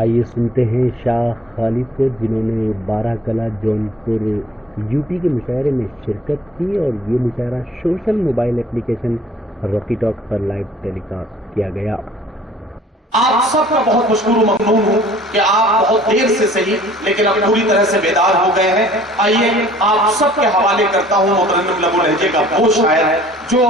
آئیے سنتے ہیں شاہ خالد سے، جنہوں نے 12 کلا جونپور یوپی کے مشاعرے میں شرکت کی، اور یہ مشاعرہ سوشل موبائل اپلیکیشن راکی ٹاک پر لائیو ٹیلی کاسٹ کیا گیا۔ آپ سب کا بہت مشکور و ممنون ہوں کہ آپ بہت دیر سے صحیح لیکن اب پوری طرح سے بیدار ہو گئے ہیں۔ آئیے آپ سب کے حوالے کرتا ہوں مترنم لب و لہجے کا وہ شاعر جو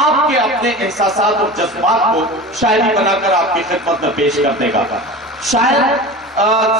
آپ کے اپنے احساسات اور جذبات کو شاعری بنا کر آپ کی خدمت میں پیش کر دے گا۔ شاعر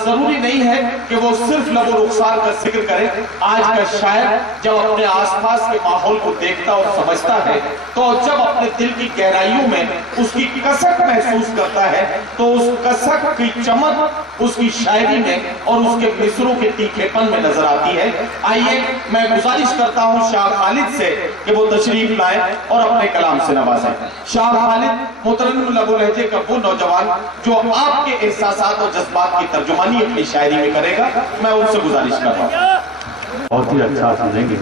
ضروری نہیں ہے کہ وہ صرف لب و رخسار کا ذکر کرے۔ آج کا شاعر جب اپنے آس پاس کے ماحول کو دیکھتا اور سمجھتا ہے تو جب اپنے دل کی گہرائیوں میں اس کی کسک محسوس کرتا ہے تو اس کسک کی چمک اس کی شاعری میں اور اس کے مصروں کے تیکھے پن میں نظر آتی ہے۔ آئیے میں گزارش کرتا ہوں شاہ خالد سے کہ وہ تشریف لائیں اور اپنے کلام سے نوازیں۔ شاہ خالد مترنم لب و لہجے کا وہ نوجوان جو آپ کے احساسات اور جذبات کی ترجمانی اپنی شاعری میں کرے گا، میں ان سے گزارش کر رہا ہوں۔ بہت ہی اچھا سنیں گے،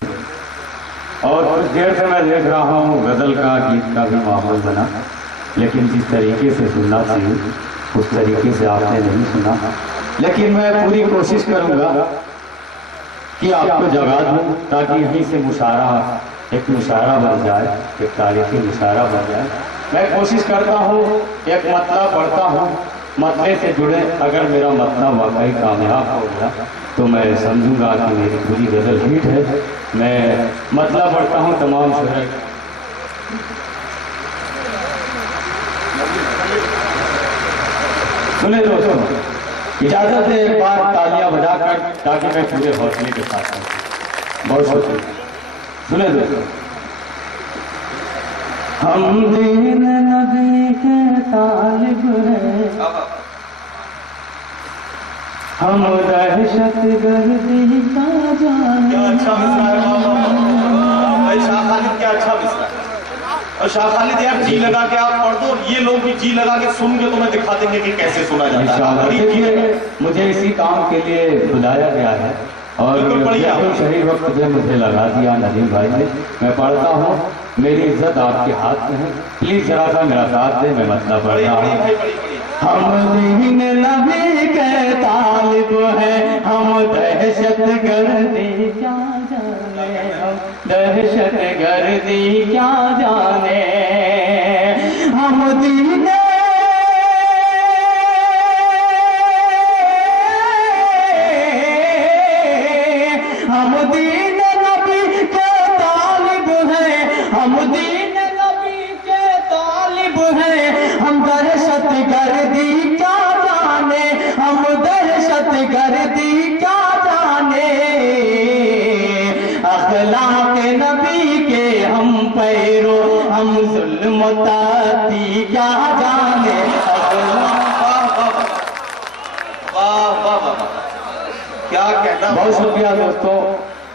اور کچھ دیر سے میں دیکھ رہا ہوں غزل کا گیت کا بھی ماحول بنا، لیکن جس طریقے سے سننا چاہیے اس طریقے سے آپ نے نہیں سنا، لیکن میں پوری کوشش کروں گا کہ آپ کو جگا دوں تاکہ یہیں سے مشاعرہ ایک مشاعرہ بن جائے، ایک تاریخی مشاعرہ بن جائے۔ میں کوشش کرتا ہوں ایک مطلب پڑھتا ہوں، مطلب سے جڑے اگر میرا مطلب واقعی کامیاب ہو گیا تو میں سمجھوں گا کہ میری پوری غزل ہٹ ہے۔ میں مطلب پڑھتا ہوں تمام شعراء سنیں دوستوں، اجازت ہے ایک بار تالیاں بجا کر تاکہ میں پورے حوصلے کے ساتھ ہوں۔ بہت شکریہ۔ سنیں دوستوں، ہم دین نبی کے طالب ہیں، ہم دہشت گردی کا جانے۔ کیا اچھا مصرع ہے، شاہ خالد کیا اچھا مصرع ہے۔ اور شاہ خالد یار جی لگا کے آپ پڑھ دو، اور یہ لوگ بھی جی لگا کے سن کے تمہیں دکھا دیں گے کہ کیسے سنا جاتا ہے۔ مجھے اسی کام کے لیے بلایا گیا ہے اور صحیح وقت پہ مجھے لگا دیا ندیم بھائی نے۔ میں پڑھتا ہوں، میری عزت آپ کے ہاتھ میں ہے، پلیز ذرا سا میرا ساتھ دیں، میں مطلب پڑھ رہا ہوں۔ ہم دین نبی کے طالب ہیں، ہم دہشت گردی کیا جانے، ہم دہشت گردی کیا جانے، ہم دین نبی کے طالب ہیں، ہم دین نبی کے طالب ہیں، ہم دہشت گردی کیا جانے، ہم دہشت گردی کیا جانے، اخلاق نبی کے ہم پیرو، ہم ظلم و تعدی کیا جانے۔ کیا کہنا۔ بہت شکریہ دوستوں،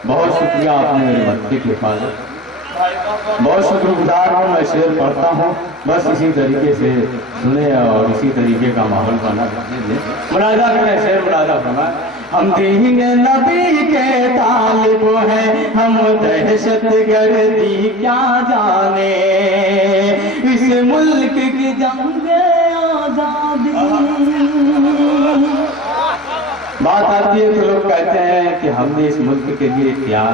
بہت شکریہ، آپ نے میری مدد کی حفاظت، بہت شکر گزار ہوں۔ میں شعر پڑھتا ہوں، بس اسی طریقے سے سنیں اور اسی طریقے کا ماحول بنا دیں۔ ملاحظہ کریں، شعر ملاحظہ فرمائیں۔ ہم دین نبی کے طالب ہیں، ہم دہشت گردی کیا جانے، اس ملک کی جنگ آزادی۔ بات آتی ہے تو لوگ کہتے ہیں کہ ہم نے اس ملک کے لیے کیا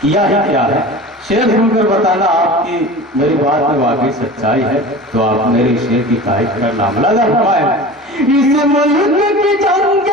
کیا ہی کیا ہے۔ شعر سن کر بتانا آپ کی میری بات میں واقعی سچائی ہے تو آپ میرے شعر کی تائید کرنا۔ ملاحظہ فرمائیں، اس ملک کی جنگ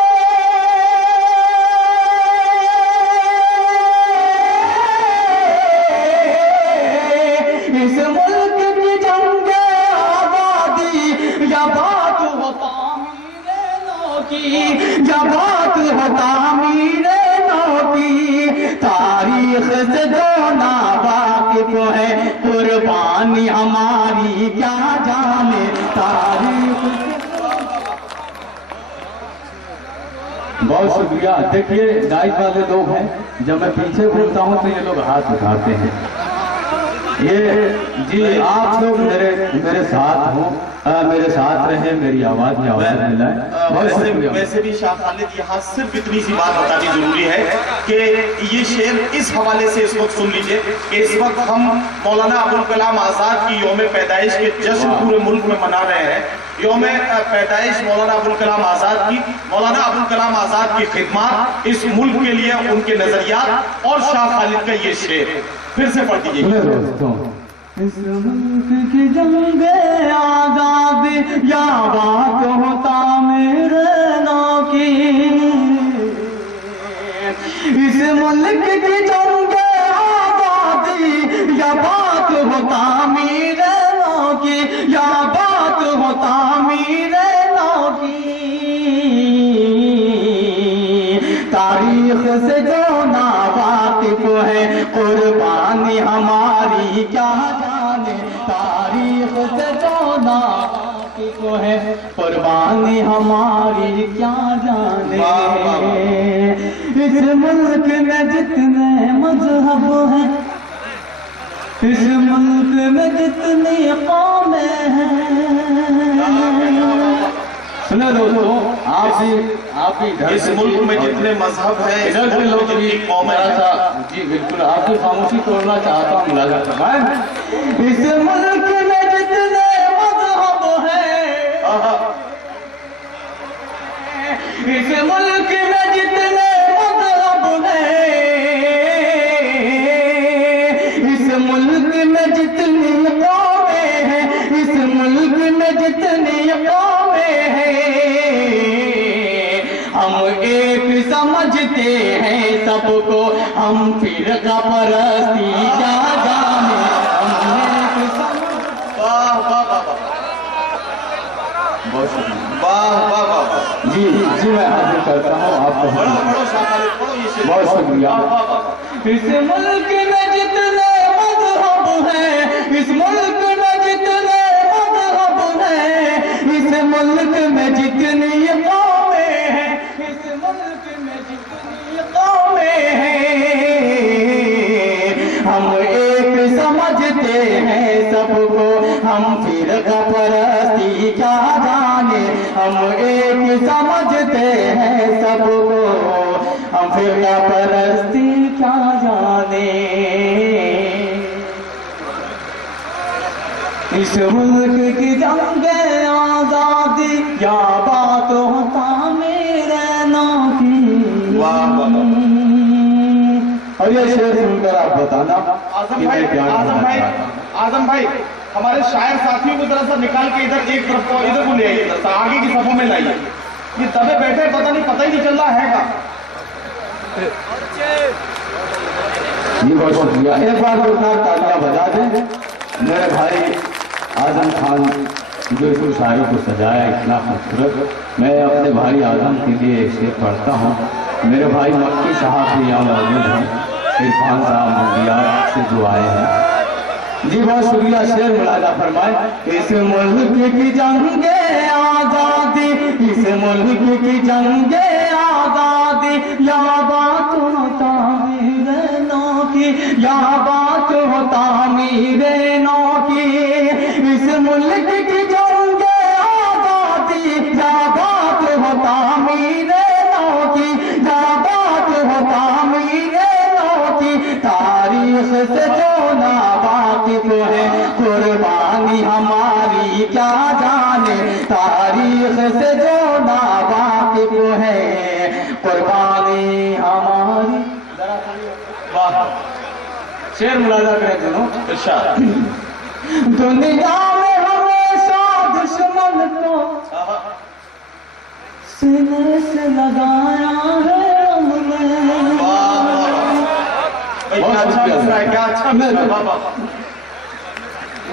جب بات ہو تعمیر نو کی، تاریخ سے جو ناواقف ہے قربانی ہماری کیا جانے، تاریخ۔ بہت شکریہ۔ دیکھیے نائب والے لوگ ہیں، جب میں پیچھے بولتا ہوں تو یہ لوگ ہاتھ اٹھاتے ہیں۔ یہ جی آپ لوگ میرے ساتھ ہوں، میرے ساتھ رہیں، میری آواز میں آواز ملائیں۔ ویسے بھی شاہ خالد یہاں صرف اتنی سی بات بتانی ضروری ہے کہ یہ شعر اس حوالے سے اس وقت سن لیجئے کہ اس وقت ہم مولانا ابوالکلام آزاد کی یوم پیدائش کے جشن پورے ملک میں منا رہے ہیں۔ یوم پیدائش مولانا ابوالکلام آزاد کی، مولانا ابوالکلام آزاد کی خدمات اس ملک کے لیے، ان کے نظریات اور شاہ خالد کا یہ شعر پھر سے پڑھ دیجیے. اس ملک کی جنگ آزاد یا بات ہوتا میرے نو کی، اس ملک کی جنگ آزادی یا بات ہوتا میرے نو کی، یا بات ہوتا میرے نو کی. تاریخ سے جو ناواقف ہے قربانی ہماری کیا جانے، تاریخ سے جو ناواقف ہے قربانی ہماری کیا جانے. اس ملک میں جتنے مذہب ہیں، اس ملک میں جتنی قومیں ہیں، سنیں دوستو آپ بھی اس ملک میں جتنے مذہب ہیں، اس ادھر سے ملک لوگ میں جتنی قومیں ہیں. جی بالکل آپ کی خاموشی توڑنا چاہتا ہوں ملازم فرمائیں. اس ملک میں جتنے مذہب ہیں، اس ملک میں جتنے مذہب ہیں، اس ملک میں جتنی قومیں ہیں، اس ملک میں جتنی قومیں ہیں، ہم ایک سمجھتے ہیں سب کو، ہم فرقہ پرستی کیا جانے. ہم ایک واہ واہ واہ واہ بہت شکریہ. واہ واہ واہ. جی میں حاضر کرتا ہوں آپ کو. پڑھو پڑھو شاہ خالد پڑھو یہ شعر. بہت شکریہ. واہ واہ واہ. اس ملک میں جتنے مذہب ہیں، اس ملک میں جتنے مذہب ہیں، اس ملک میں جتنی قومیں ہیں، اس ملک میں جتنی قومیں ہیں، ہم ایک سمجھتے ہیں سب کو، ہم فرقہ پرستی کیا جانے. ہم ایک سمجھتے ہیں سب کو، ہم فرقہ پرستی کیا جانے. اس ملک کی جنگ آزادی یا بات ہوتا میرے نام کی. واہ واہ. اور یہ شعر سن کر آپ بتانا اعظم بھائی، اعظم بھائی، اعظم بھائی، ہمارے شاعر ساتھیوں کو ذرا سا نکال کے ادھر ایک طرف کو ادھر کو لے آئیے، ذرا سا آگے کی صفوں میں لائیے. یہ دبے بیٹھے پتہ نہیں چل رہا ہے گا. جی بہت شکریہ. ایک بار زوردار تالیاں بجا دیں. میرے بھائی اعظم خان جو اس شاعری کو سجایا اتنا خوبصورت. میں اپنے بھائی اعظم کے لیے ایک شعر پڑھتا ہوں. میرے بھائی مکی صاحب بھی یہاں موجود ہیں، عرفان صاحب منڈیات سے جو آئے ہیں. جی بہت شکریہ. شعر ملاحظہ فرمائیں. اس ملک کی جنگ آزادی، اس ملک کی جنگ آزادی یا بات ہوتا میرے نو کی، یا بات ہوتا میرے نو کی. اس ملک کی جنگ آزادی یا بات ہوتا میرے نو کی، یا بات ہوتا میرے نو کی. تاریخ سے جو ناواقف ہے قربانی ہماری کیا جانے، تاریخ سے جو ناواقف ہے قربانی ہماری. واہ. شعر ملاحظہ کریں سنو. ارشاد. دنیا میں ہمیشہ دشمن کو سینے سے لگایا ہے ہم نے. بھائی کیا اچھا مل رہا ہے، کیا اچھا مل رہا ہے. واہ واہ.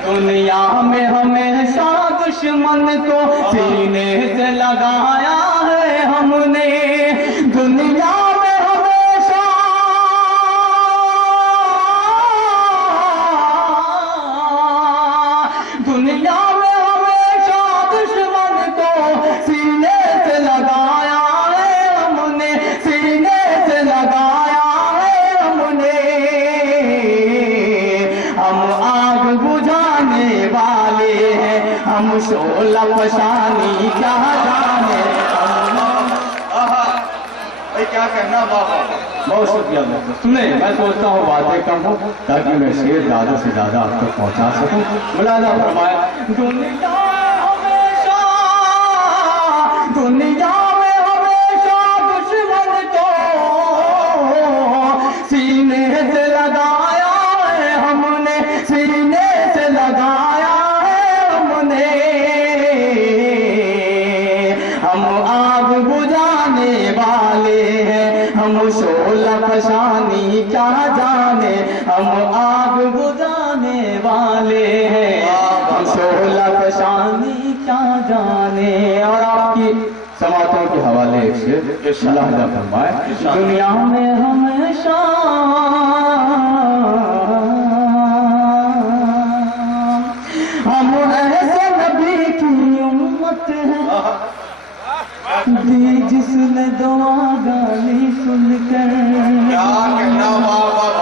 دنیا میں ہمیشہ دشمن کو سینے سے لگایا ہے ہم نے. دنیا میں ہمیشہ دنیا میں ہمیشہ دشمن کو سینے سے لگایا ہے ہم نے، سینے سے لگایا ہے ہم نے. ہم آگ بجھانے والے ہیں، ہم شعلہ فشانی کیا جانے. بھائی کیا کہنا. واہ واہ. بہت شکریہ. سنیں میں سوچتا ہوں باتیں کم ہوں تاکہ میں شعر زیادہ سے زیادہ آپ تک پہنچا سکوں. ملاحظہ فرمائیں. دنیا ہمیشہ آگ بجھانے والے ہیں، ہم شعلہ فشانی کیا جانے، ہم آگ بجھانے والے ہیں، ہم شعلہ فشانی کیا جانے۔ اور آپ کی سماعتوں کے حوالے ایک شعر اللہ جا فرمائے، دنیا میں ہمیشہ ہم ایسے نبی کی امت ہیں، جس نے دعا گالی سن کر، کیا کہنا، واہ واہ واہ،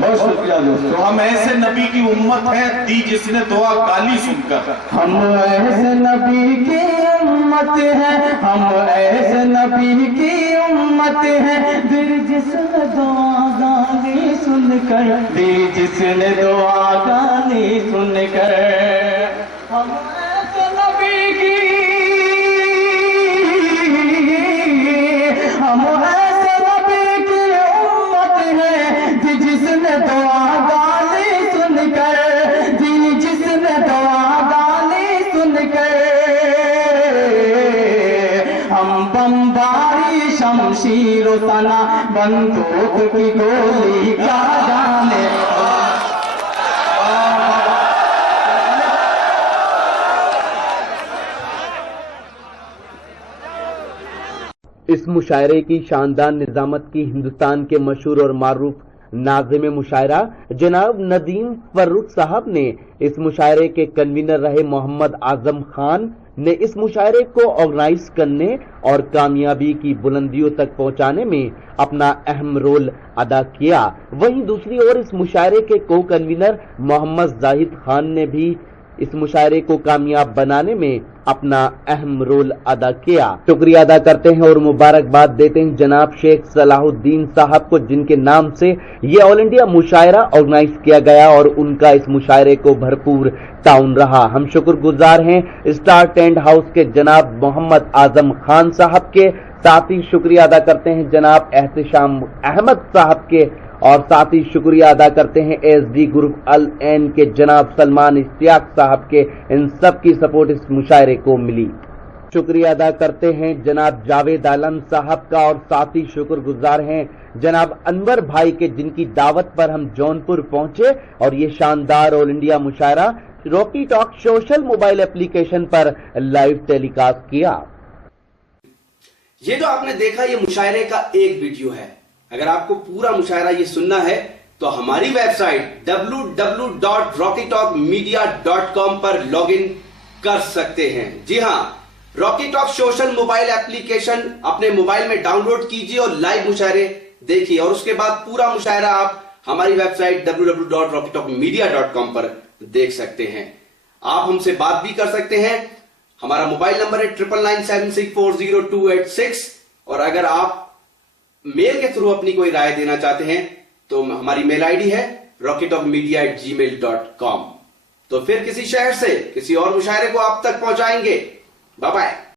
بہت شکریہ دوستو، ہم ایسے نبی کی امت ہے دی جس نے دعا گالی سن کر، ہم ایسے نبی کی امت ہے، ہم ایسے نبی کی امت ہے، دل جس نے دعا گالی سن کر، دل جس نے دعا گالی سن کر، ہم ایسے نبی کی، ہم ایسے نبی کی امت ہے، جس نے دعا گالی سن کر، جس نے دعا گالی سن کر، ہم بمباری شمشیر و تنا بندوق کی گولی کیا جانے۔ اس مشاعرے کی شاندار نظامت کی ہندوستان کے مشہور اور معروف ناظم مشاعرہ جناب ندیم فرخ صاحب نے اس مشاعرے کے کنوینر رہے محمد اعظم خان نے اس مشاعرے کو آرگنائز کرنے اور کامیابی کی بلندیوں تک پہنچانے میں اپنا اہم رول ادا کیا۔ وہیں دوسری اور اس مشاعرے کے کو کنوینر محمد زاہد خان نے بھی اس مشاعرے کو کامیاب بنانے میں اپنا اہم رول ادا کیا۔ شکریہ ادا کرتے ہیں اور مبارکباد دیتے ہیں جناب شیخ صلاح الدین صاحب کو، جن کے نام سے یہ آل انڈیا مشاعرہ آرگنائز کیا گیا اور ان کا اس مشاعرے کو بھرپور تعاون رہا۔ ہم شکر گزار ہیں اسٹار ٹینٹ ہاؤس کے جناب محمد اعظم خان صاحب کے، ساتھ ہی شکریہ ادا کرتے ہیں جناب احتشام احمد صاحب کے، اور ساتھ ہی شکریہ ادا کرتے ہیں ایس ڈی گروپ العین کے جناب سلمان اشتیاق صاحب کے، ان سب کی سپورٹ اس مشاعرے کو ملی۔ شکریہ ادا کرتے ہیں جناب جاوید عالم صاحب کا، اور ساتھ ہی شکر گزار ہیں جناب انور بھائی کے، جن کی دعوت پر ہم جونپور پہنچے اور یہ شاندار آل انڈیا مشاعرہ راکی ٹاک سوشل موبائل اپلیکیشن پر لائیو ٹیلی کاسٹ کیا۔ یہ جو آپ نے دیکھا یہ مشاعرے کا ایک ویڈیو ہے۔ اگر آپ کو پورا مشاعرہ یہ سننا ہے تو ہماری ویب سائٹ www.rockytalkmedia.com پر لاگ ان کر سکتے ہیں۔ جی ہاں، Rocky Talk social mobile application اپنے موبائل میں ڈاؤن لوڈ کیجئے اور لائیو مشاعرے دیکھیے، اور اس کے بعد پورا مشاعرہ آپ ہماری ویب سائٹ www.rockytalkmedia.com پر دیکھ سکتے ہیں۔ آپ ہم سے بات بھی کر سکتے ہیں، ہمارا موبائل نمبر ہے 9997640286، اور اگر آپ میل کے تھرو اپنی کوئی رائے دینا چاہتے ہیں تو ہماری میل آئی ڈی ہے rockytalkmedia@gmail.com۔ تو پھر کسی شہر سے کسی اور مشاعرے کو آپ تک پہنچائیں گے۔ Bye bye.